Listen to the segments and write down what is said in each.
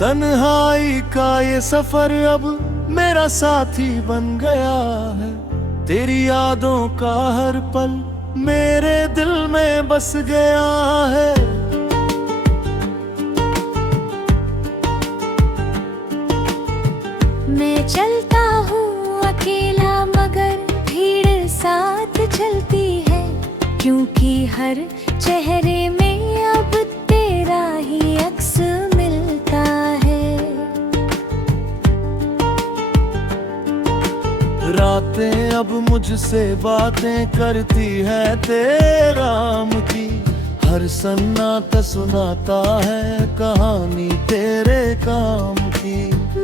तन्हाई का ये सफर अब मेरा साथी बन गया है। तेरी यादों का हर पल मेरे दिल में बस गया है। मैं चलता हूँ अकेला मगर भीड़ साथ चलती है, क्योंकि हर चेहरे में अब तेरा ही अक्स मिलता है। रातें अब मुझसे बातें करती है तेरा की, हर सन्नाटा सुनाता है कहानी तेरे काम की।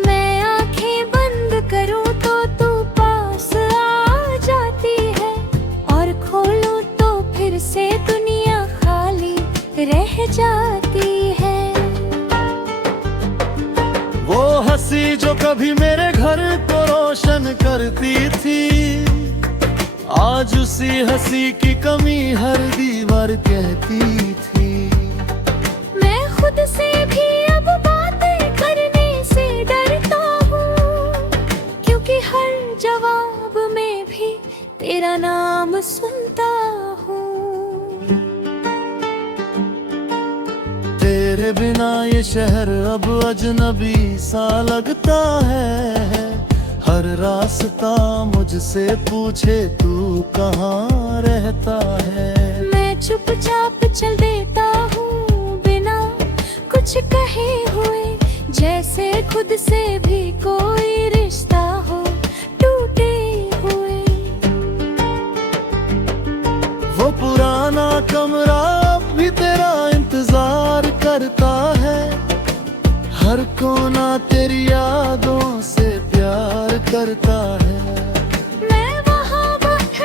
मैं आंखें बंद करूं तो तू पास आ जाती है, और खोलूं तो फिर से दुनिया खाली रह जाती है। वो हंसी जो कभी मेरे घर को रोशन करती थी, आज उसी हंसी की कमी हर दीवार कहती थी। मैं खुद से भी अब बातें करने से डरता हूँ, क्योंकि हर जवाब में भी तेरा नाम सुनता हूँ। तेरे बिना ये शहर अब अजनबी सा लगता है। हर रास्ता मुझसे पूछे तू कहाँ रहता है। मैं चुपचाप चल देता हूँ बिना कुछ कहे हुए, जैसे खुद से भी कोई रिश्ता हो टूटे हुए। वो पुराना कमरा अब भी तेरा इंतजार करता है। हर कोना तेरी यादों से प्यार करता है। मैं वहाँ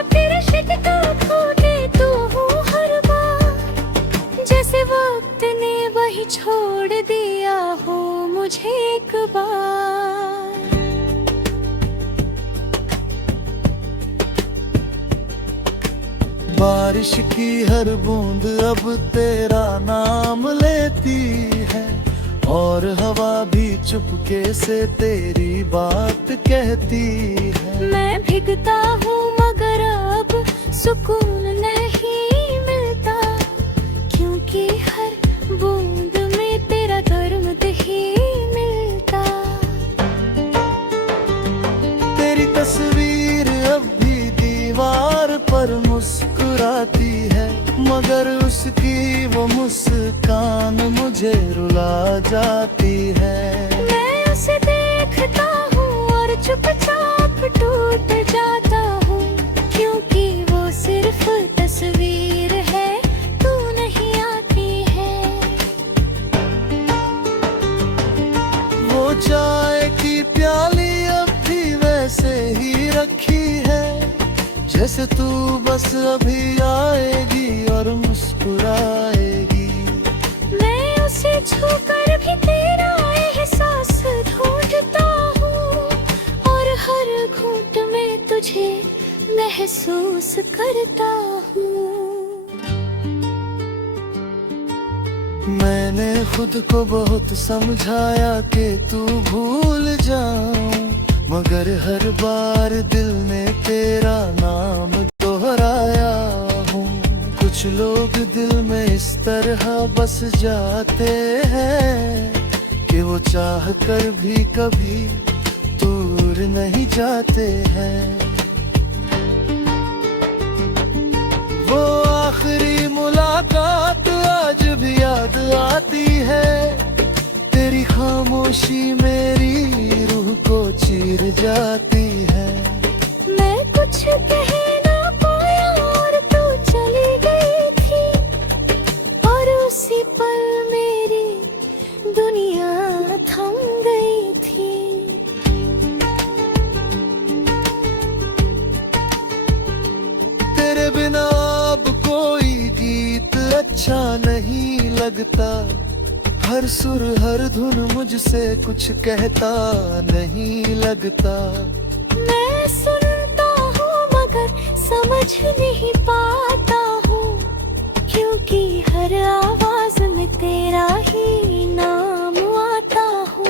फिर शिकता खोटे तू हूँ हर बार, जैसे वक्त ने वही छोड़ दिया हो मुझे एक बार। बारिश की हर बूंद अब तेरा नाम लेती है, और हवा भी चुपके से तेरी बात कहती है। मैं भीगता हूँ मगर अब सुकून नहीं मिलता, क्योंकि हर बूंद में तेरा दर्द ही मिलता। तेरी तस्वीर अब भी दीवार पर मुस्कुराती है, मगर उसकी वो मुस्कान मुझे रुला जाती है। मैं उसे देखता हूँ और चुपचाप टूट जाता हूँ, क्योंकि वो सिर्फ तस्वीर है, तू नहीं आती है। वो चाय की प्याली अब भी वैसे ही रखी है, जैसे तू बस अभी आएगी और मुस्कुराएगी। मैं उसे छूकर भी तेरा एहसास ढूंढता हूँ, और हर घूंट में तुझे महसूस करता हूँ। मैंने खुद को बहुत समझाया कि तू भूल जाऊं, मगर हर बार दिल ने तेरा नाम दोहराया हूँ। कुछ लोग दिल में इस तरह बस जाते हैं कि वो चाह कर भी कभी दूर नहीं जाते हैं। वो आखिरी मुलाकात आज भी याद आती है, तेरी खामोशी मेरी रूह को चीर जाती है। मैं कुछ कह ना पाया और तू चली गई थी, और उसी पल मेरी दुनिया थम गई थी। तेरे बिना अब कोई गीत अच्छा नहीं लगता, हर सुर हर धुन मुझसे कुछ कहता नहीं लगता। मैं सुनता हूँ मगर समझ नहीं पाता हूँ, क्योंकि हर आवाज में तेरा ही नाम आता हूँ।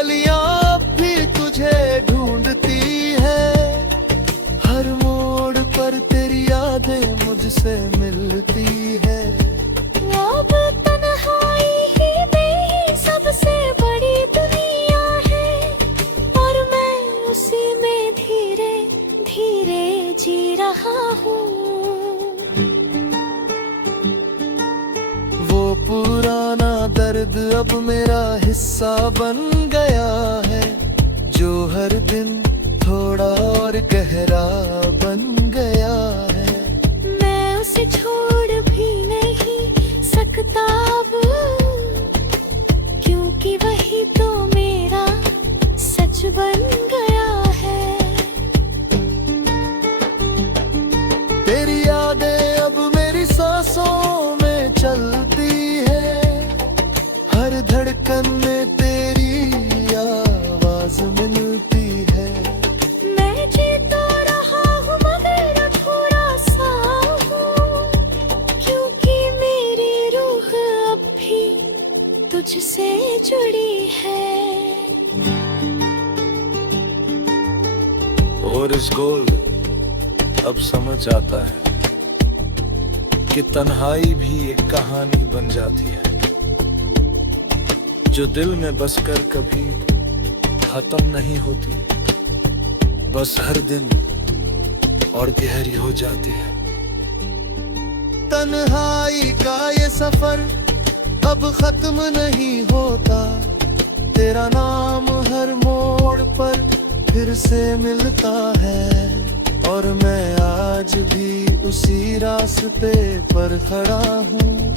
गलियां अब भी तुझे ढूंढती है, हर मोड़ पर तेरी यादें मुझसे मिलती है। अब तन्हाई ही मेरी सबसे बड़ी दुनिया है, और मैं उसी में धीरे धीरे जी रहा हूँ। वो पुराना दर्द अब मेरा हिस्सा बन गया है, जो हर दिन थोड़ा और गहरा बन गया है। मैं उसे छोड़ भी नहीं सकता अब, क्योंकि वही तो मेरा सच बन गया है। तेरी यादें अब मेरी सांसों में चलती है, हर धड़कन में तेरी आवाज मिलती है। मैं जी तो रहा हूँ मगर अधूरा सा हूँ, क्योंकि मेरी रूह अब भी तुझसे जुड़ी है। और इस गोल्ड अब समझ आता है कि तन्हाई भी एक कहानी बन जाती है, जो दिल में बसकर कभी खत्म नहीं होती, बस हर दिन और गहरी हो जाती है। तन्हाई का ये सफर अब खत्म नहीं होता, तेरा नाम हर मोड़ पर फिर से मिलता है, और मैं आज भी उसी रास्ते पर खड़ा हूँ,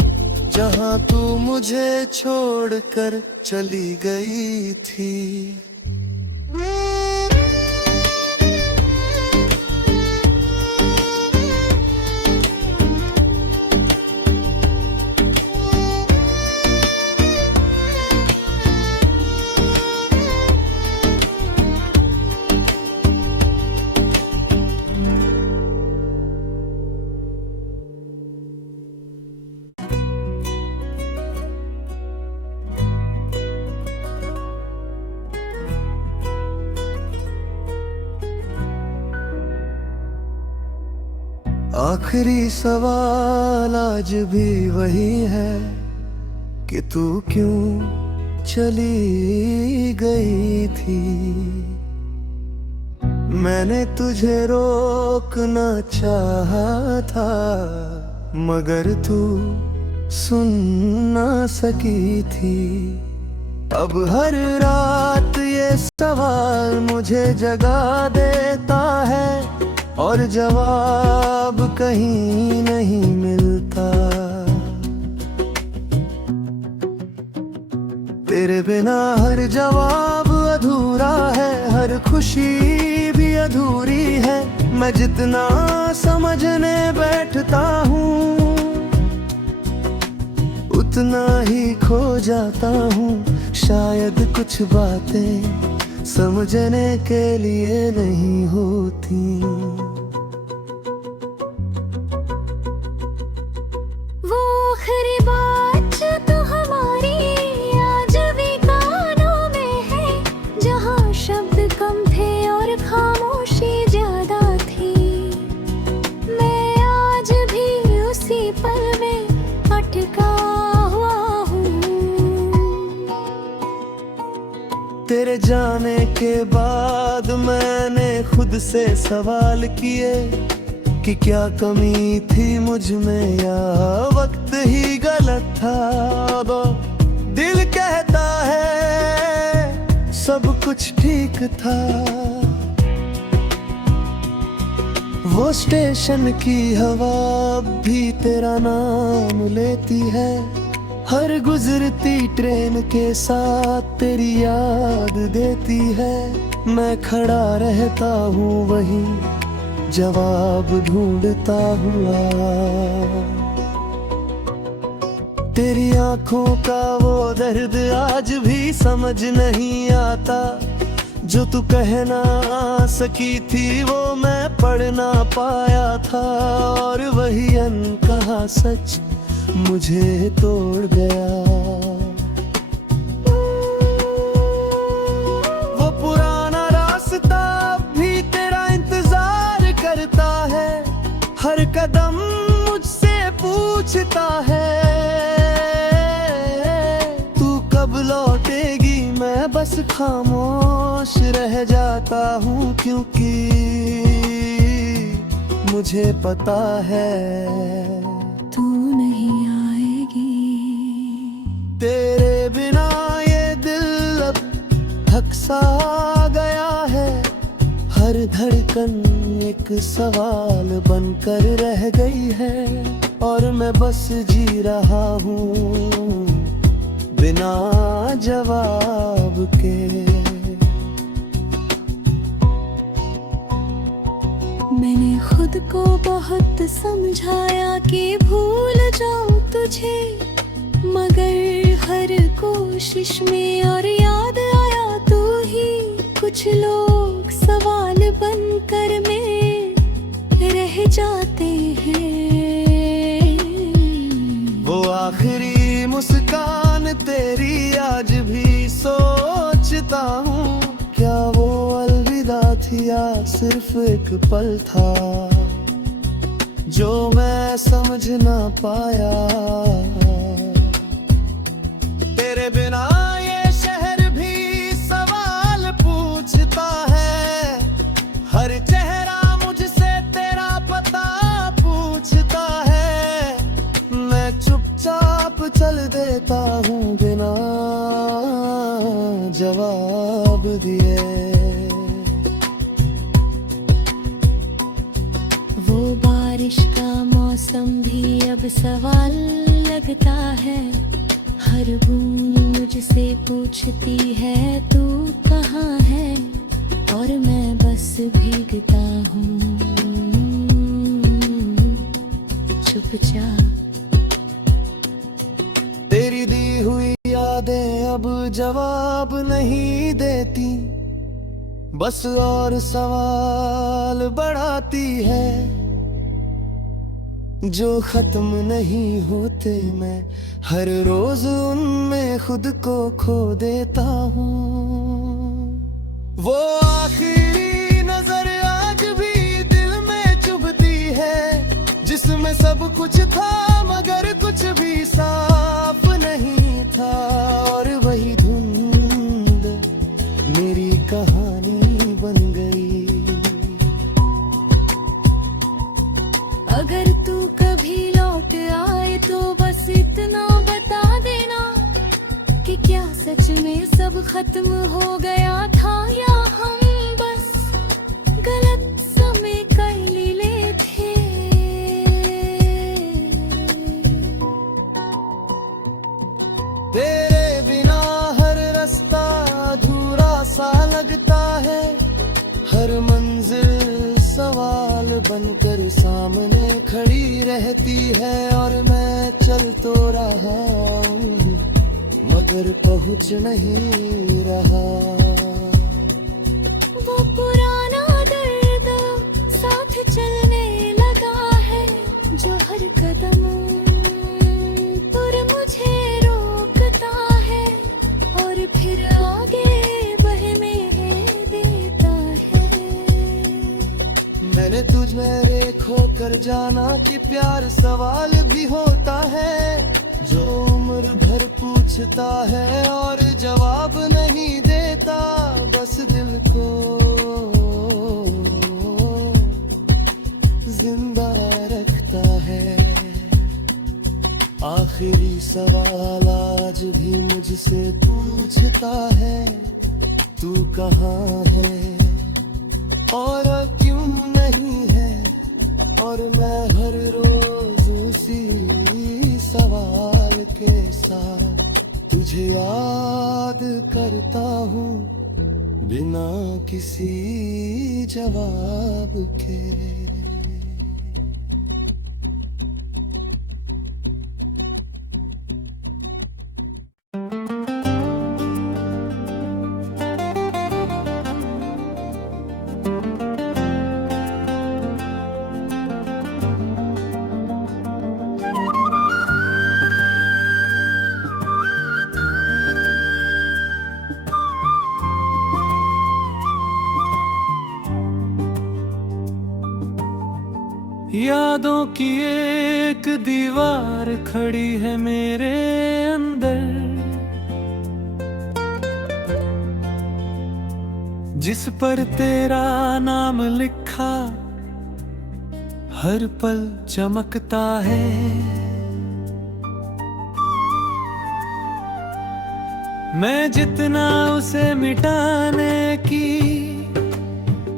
जहाँ तू मुझे छोड़कर चली गई थी। आखिरी सवाल आज भी वही है कि तू क्यों चली गई थी। मैंने तुझे रोकना चाहा था, मगर तू सुन ना सकी थी। अब हर रात ये सवाल मुझे जगा देता है, और जवाब कहीं नहीं मिलता। तेरे बिना हर जवाब अधूरा है, हर खुशी भी अधूरी है। मैं जितना समझने बैठता हूँ, उतना ही खो जाता हूँ। शायद कुछ बातें समझने के लिए नहीं होती। वो आखिरी बात तो हमारी आज भी कानों में है, जहाँ शब्द कम थे और खामोशी ज्यादा थी। मैं आज भी उसी पल में अटका हुआ हूँ। तेरे जाने के बाद मैंने खुद से सवाल किए कि क्या कमी थी मुझ में, या वक्त ही गलत था। अब दिल कहता है सब कुछ ठीक था। वो स्टेशन की हवा अब भी तेरा नाम लेती है। हर गुजरती ट्रेन के साथ तेरी याद देती है। मैं खड़ा रहता हूँ वहीं, जवाब ढूंढता हुआ। तेरी आंखों का वो दर्द आज भी समझ नहीं आता। जो तू कहना सकी थी वो मैं पढ़ ना पाया था, और वही अनकहा सच मुझे तोड़ गया। पूछता है तू कब लौटेगी, मैं बस खामोश रह जाता हूँ, क्योंकि मुझे पता है तू नहीं आएगी। तेरे बिना ये दिल अब थक सा गया है, हर धड़कन एक सवाल बनकर रह गई है, और मैं बस जी रहा हूँ बिना जवाब के। मैंने खुद को बहुत समझाया कि भूल जाऊं तुझे, मगर हर कोशिश में और याद आया तू ही। कुछ लोग सवाल बनकर में रह जाते हैं। वो आखिरी मुस्कान तेरी आज भी सोचता हूँ, क्या वो अलविदा थी या सिर्फ एक पल था जो मैं समझ ना पाया। तेरे बिना ये शहर भी सवाल पूछता है, हर चेहरा मुझसे तेरा पता पूछता है। मैं चुपचाप चल देता हूँ बिना जवाब दिए। वो बारिश का मौसम भी अब सवाल लगता है, हर बूंद मुझसे पूछती है तू कहाँ है, और मैं बस भीगता हूँ चुपचाप। तेरी दी हुई यादें अब जवाब नहीं देती, बस और सवाल बढ़ाती है जो खत्म नहीं होते। मैं हर रोज उनमें खुद को खो देता हूँ। वो आखिरी नजर आज भी दिल में चुभती है, जिसमें सब कुछ था मगर कुछ भी साफ नहीं था, और वही धुंध मेरी कहानी बन गई। अगर तू कभी लौट आए तो बस इतना बता देना कि क्या सच में सब खत्म हो गया था, या हम बस गलत समय कर लिए थे। तेरे बिना हर रास्ता अधूरा सा लगता है, हर मंजिल सवाल बनकर सामने खड़ी रहती है, और मैं चल तो रहा हूँ मगर पहुँच नहीं रहा। वो पुराना दर्द साथ चलने लगा है, जो हर कदम पर मुझे रोकता है, और फिर आगे बढ़ने देता है। मैंने तुझ मेरे खोकर जाना कि प्यार सवाल भी होता है, जो उम्र भर पूछता है और जवाब नहीं देता, बस दिल को जिंदा रखता है। आखिरी सवाल आज भी मुझसे पूछता है तू कहाँ है, और क्यों नहीं है, और मैं हर रोज उसी सवाल के साथ तुझे याद करता हूँ बिना किसी जवाब के। यादों की एक दीवार खड़ी है मेरे अंदर, जिस पर तेरा नाम लिखा हर पल चमकता है। मैं जितना उसे मिटाने की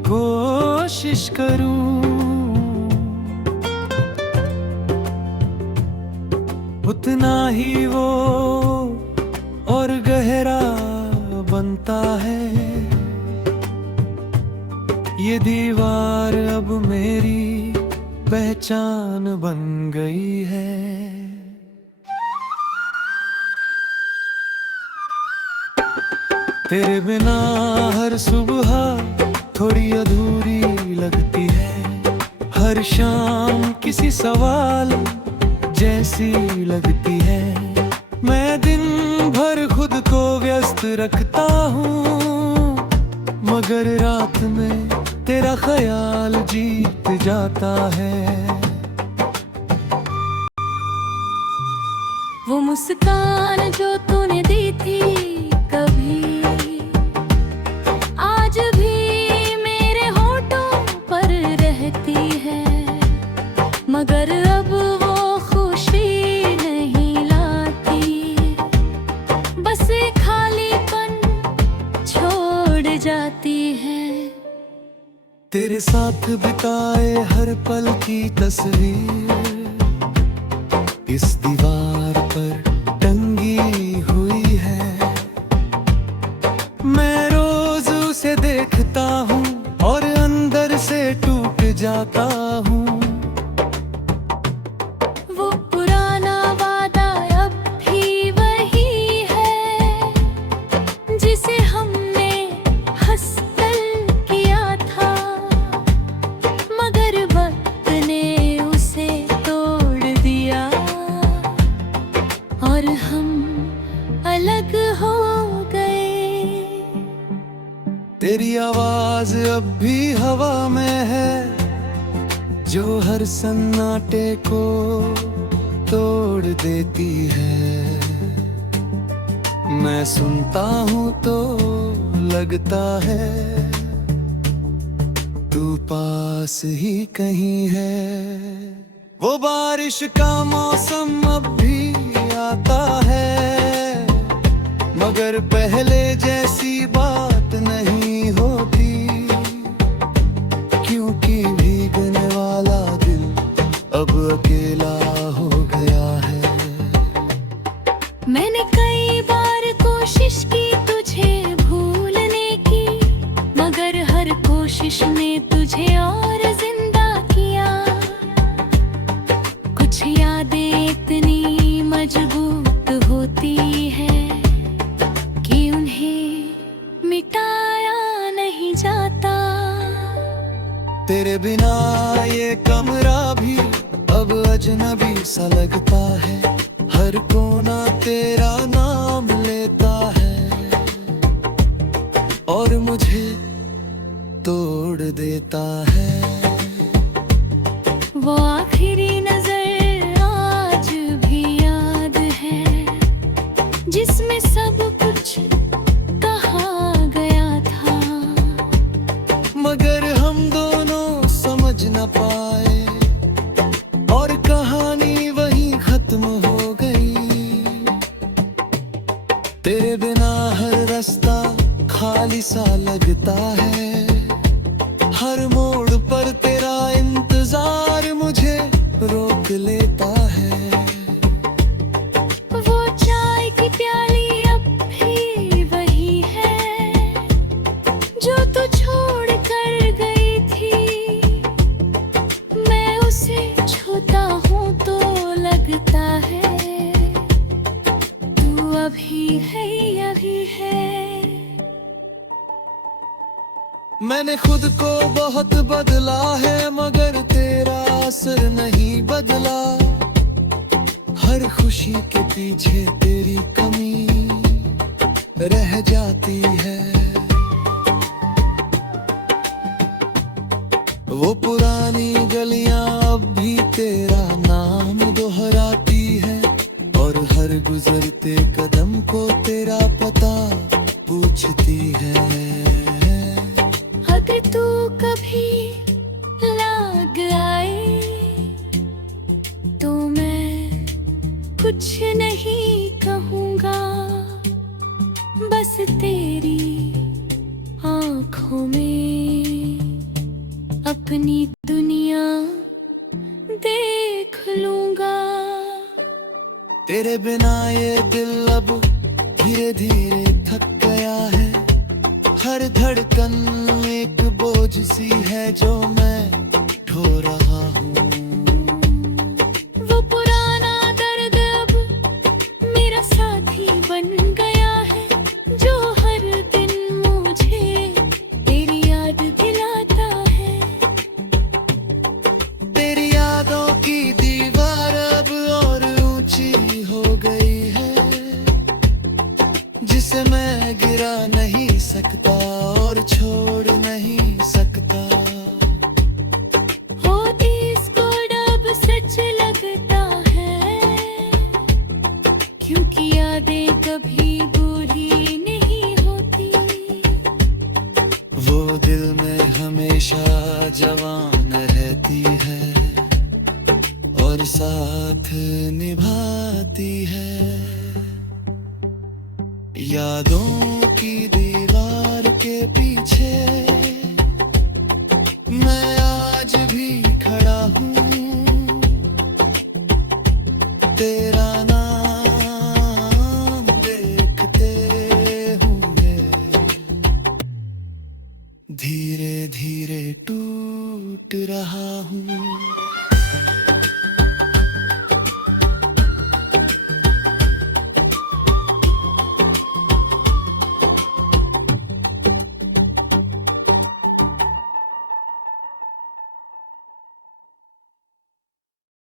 कोशिश करूं, उतना ही वो और गहरा बनता है। ये दीवार अब मेरी पहचान बन गई है। तेरे बिना हर सुबह थोड़ी अधूरी लगती है, हर शाम किसी सवाल जैसी लगती है। मैं दिन भर खुद को व्यस्त रखता हूँ, मगर रात में तेरा ख्याल जीत जाता है। वो मुस्कान जो तूने दी थी कभी, आज भी मेरे होठों पर रहती है, मगर अब वो खुशी नहीं लाती, बस एक खालीपन छोड़ जाती है। तेरे साथ बिताए हर पल की तस्वीर इस दीवार पर टंगी हुई है। मैं रोज उसे देखता हूँ और अंदर से टूट जाता हूँ। वो पुराना वादा अब भी वही है, जिसे हमने हंसकर किया था, मगर वक्त ने उसे तोड़ दिया और हम अलग हो गए। तेरी आवाज अब भी हवा में है, जो हर सन्नाटे को तोड़ देती है। मैं सुनता हूँ तो लगता है तू पास ही कहीं है। वो बारिश का मौसम अब भी आता है, मगर पहले जैसी बात नहीं होती, क्योंकि भीगने वाला दिल अब अकेला हो गया है। मैंने कई बार कोशिश की तुझे भूलने की, मगर हर कोशिश ने तुझे और जिंदा किया। कुछ यादें इतनी मजबूत होती है कि उन्हें मिटाया नहीं जाता। तेरे बिना ये कमरा भी अब अजनबी सा लगता है, हर कोना तेरा नाम लेता है और मुझे तोड़ देता है। वो आखिरी नजर आज भी याद है, जिसमें सब कुछ कहा गया था, मगर हम दोनों समझ न पाए और कहानी वहीं खत्म हो गई। तेरे बिना हर रास्ता खाली सा लगता है, हर मोड़ पर तेरा इंतजार मुझे रोक लेता है। वो चाय की प्याली अब भी वही है, जो तू छोड़ कर गई थी। मैं उसे छूता हूँ तो लगता है तू अभी है अभी है। मैंने खुद को बहुत बदला है, मगर तेरा असर नहीं बदला। हर खुशी के पीछे तेरी कमी रह जाती है। वो पुरानी गलियां अब भी तेरा नाम दोहराती गुजरते कदम को तेरा पता पूछती है। अगर तू कभी लाग आए तो मैं कुछ नहीं कहूँगा, बस तेरी आँखों में अपनी दुनिया देख लूँगा। तेरे बिना ये दिल अब धीरे धीरे थक गया है, हर धड़कन एक बोझ सी है जो मैं ढो रहा हूँ। वो पुराना दर्द अब मेरा साथी बन गया है, जो हर दिन मुझे तेरी याद दिलाता है। तेरी यादों की दीवार अब और ऊंची हो गई है, जिसे मैं गिरा नहीं सकता और छोड़ नहीं सकता। हो इसको डब सच लगता है, क्योंकि यादें कभी बुरी नहीं होती। वो दिल में हमेशा जवान रहती है और साथ निभाती है। यादों